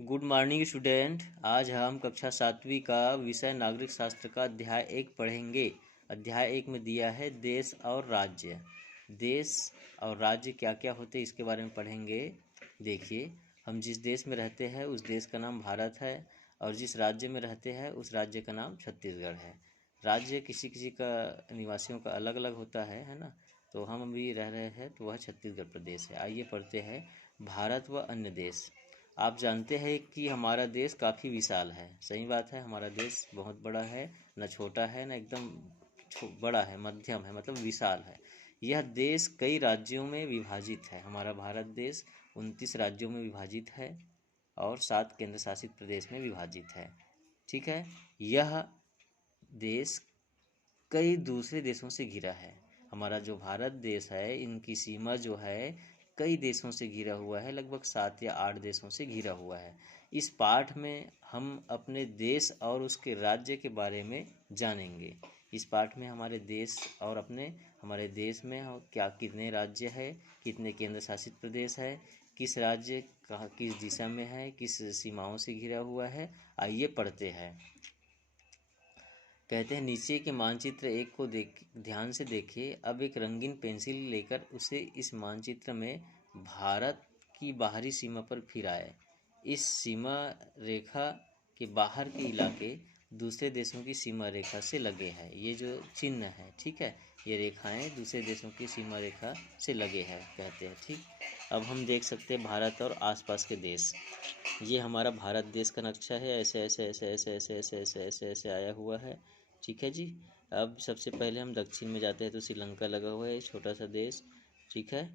Good morning student. आज हम कक्षा 7वीं का विषय नागरिक शास्त्र का अध्याय 1 पढ़ेंगे। अध्याय 1 में दिया है देश और राज्य। देश और राज्य क्या क्या होते हैं इसके बारे में पढ़ेंगे। देखिए, हम जिस देश में रहते हैं उस देश का नाम भारत है और जिस राज्य में रहते हैं उस राज्य का नाम छत्तीसगढ़ है। राज्य किसी किसी का निवासियों का अलग अलग होता है ना। तो हम अभी रह रहे हैं तो वह छत्तीसगढ़ प्रदेश है। आइए पढ़ते हैं भारत व अन्य देश। आप जानते हैं कि हमारा देश काफ़ी विशाल है। सही बात है, हमारा देश बहुत बड़ा है, न छोटा है न एकदम बड़ा है, मध्यम है, मतलब विशाल है। यह देश कई राज्यों में विभाजित है। हमारा भारत देश 29 राज्यों में विभाजित है और 7 केंद्र शासित प्रदेश में विभाजित है। ठीक है, यह देश कई दूसरे देशों से घिरा है। हमारा जो भारत देश है इनकी सीमा जो है कई देशों से घिरा हुआ है, लगभग 7 या 8 देशों से घिरा हुआ है। इस पाठ में हम अपने देश और उसके राज्य के बारे में जानेंगे। इस पाठ में हमारे देश और हमारे देश में क्या कितने राज्य है, कितने केंद्र शासित प्रदेश है, किस राज्य कहाँ किस दिशा में है, किस सीमाओं से घिरा हुआ है। आइए पढ़ते हैं। कहते हैं नीचे के मानचित्र 1 को ध्यान से देखिए। अब एक रंगीन पेंसिल लेकर उसे इस मानचित्र में भारत की बाहरी सीमा पर फिराए। इस सीमा रेखा के बाहर के इलाके दूसरे देशों की सीमा रेखा से लगे हैं। ये जो चिन्ह है, ठीक है, ये रेखाएं दूसरे देशों की सीमा रेखा से लगे हैं कहते हैं। ठीक, अब हम देख सकते हैं भारत और आसपास के देश। ये हमारा भारत देश का नक्शा है। ऐसे ऐसे ऐसे ऐसे ऐसे ऐसे ऐसे ऐसे ऐसे आया हुआ है। ठीक है जी। अब सबसे पहले हम दक्षिण में जाते हैं तो श्रीलंका लगा हुआ है, छोटा सा देश। ठीक है,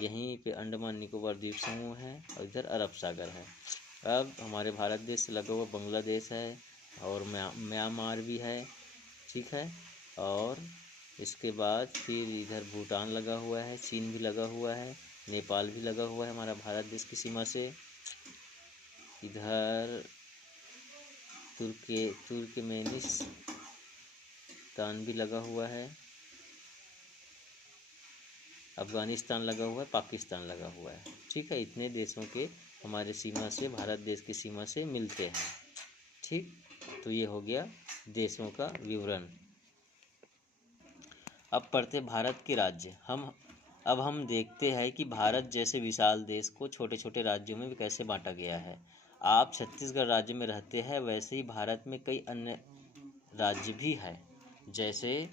यहीं पे अंडमान निकोबार द्वीप समूह है और इधर अरब सागर है। अब हमारे भारत देश से लगा हुआ बांग्लादेश है और म्यांमार भी है। ठीक है, और इसके बाद फिर इधर भूटान लगा हुआ है, चीन भी लगा हुआ है, नेपाल भी लगा हुआ है हमारा भारत देश की सीमा से। इधर तुर्कमेनिस्तान भी लगा हुआ है, अफगानिस्तान लगा हुआ है, पाकिस्तान लगा हुआ है। ठीक है, इतने देशों के हमारे सीमा से, भारत देश की सीमा से मिलते हैं। ठीक, तो ये हो गया देशों का विवरण। अब पढ़ते भारत के राज्य। अब हम देखते हैं कि भारत जैसे विशाल देश को छोटे छोटे राज्यों में कैसे बांटा गया है। आप छत्तीसगढ़ राज्य में रहते हैं, वैसे ही भारत में कई अन्य राज्य भी हैं, जैसे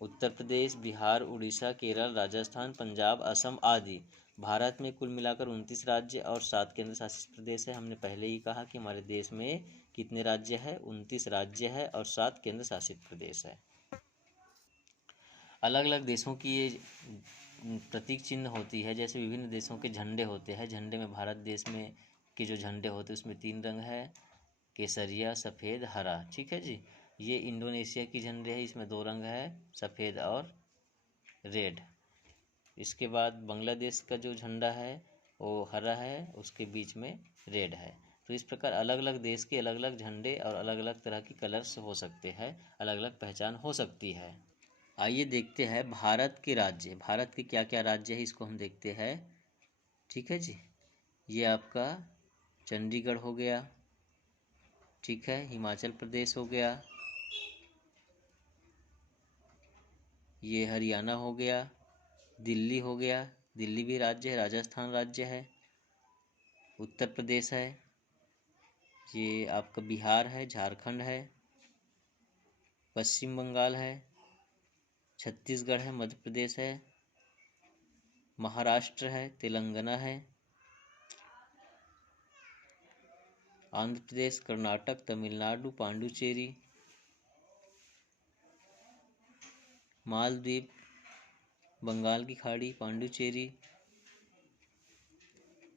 उत्तर प्रदेश, बिहार, उड़ीसा, केरल, राजस्थान, पंजाब, असम आदि। भारत में कुल मिलाकर 29 राज्य और 7 केंद्र शासित प्रदेश है। हमने पहले ही कहा कि हमारे देश में कितने राज्य है, 29 राज्य है और 7 केंद्र शासित प्रदेश है। अलग अलग देशों की ये प्रतीक चिन्ह होती है, जैसे विभिन्न देशों के झंडे होते हैं। झंडे में भारत देश में के जो झंडे होते हैं उसमें 3 रंग है, केसरिया, सफ़ेद, हरा। ठीक है जी। ये इंडोनेशिया की झंडे है, इसमें 2 रंग है, सफ़ेद और रेड। इसके बाद बांग्लादेश का जो झंडा है वो हरा है, उसके बीच में रेड है। तो इस प्रकार अलग अलग देश के अलग अलग झंडे और अलग अलग तरह की कलर्स हो सकते हैं, अलग अलग पहचान हो सकती है। आइए देखते हैं भारत के राज्य। भारत के क्या क्या राज्य है इसको हम देखते हैं। ठीक है जी, ये आपका चंडीगढ़ हो गया, ठीक है, हिमाचल प्रदेश हो गया, ये हरियाणा हो गया, दिल्ली हो गया, दिल्ली भी राज्य है, राजस्थान राज्य है, उत्तर प्रदेश है, ये आपका बिहार है, झारखंड है, पश्चिम बंगाल है, छत्तीसगढ़ है, मध्य प्रदेश है, महाराष्ट्र है, तेलंगाना है, आंध्र प्रदेश, कर्नाटक, तमिलनाडु, पांडुचेरी, मालदीव, बंगाल की खाड़ी, पांडुचेरी,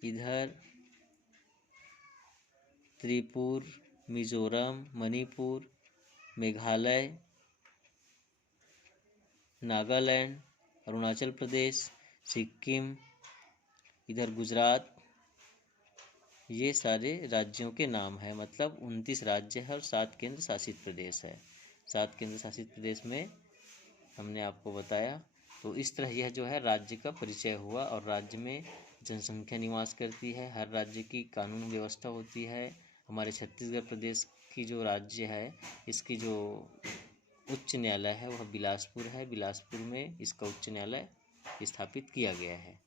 इधर त्रिपुर, मिजोरम, मणिपुर, मेघालय, नागालैंड, अरुणाचल प्रदेश, सिक्किम, इधर गुजरात। ये सारे राज्यों के नाम हैं, मतलब 29 राज्य है और 7 केंद्र शासित प्रदेश है। 7 केंद्र शासित प्रदेश में हमने आपको बताया। तो इस तरह यह जो है राज्य का परिचय हुआ और राज्य में जनसंख्या निवास करती है। हर राज्य की कानून व्यवस्था होती है। हमारे छत्तीसगढ़ प्रदेश की जो राज्य है, इसकी जो उच्च न्यायालय है वह बिलासपुर है। बिलासपुर में इसका उच्च न्यायालय स्थापित किया गया है।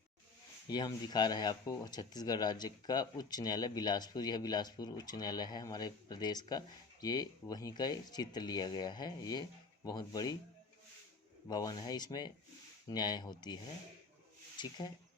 ये हम दिखा रहे हैं आपको छत्तीसगढ़ राज्य का उच्च न्यायालय बिलासपुर। यह बिलासपुर उच्च न्यायालय है हमारे प्रदेश का। ये वहीं का चित्र लिया गया है। ये बहुत बड़ी भवन है, इसमें न्याय होती है। ठीक है।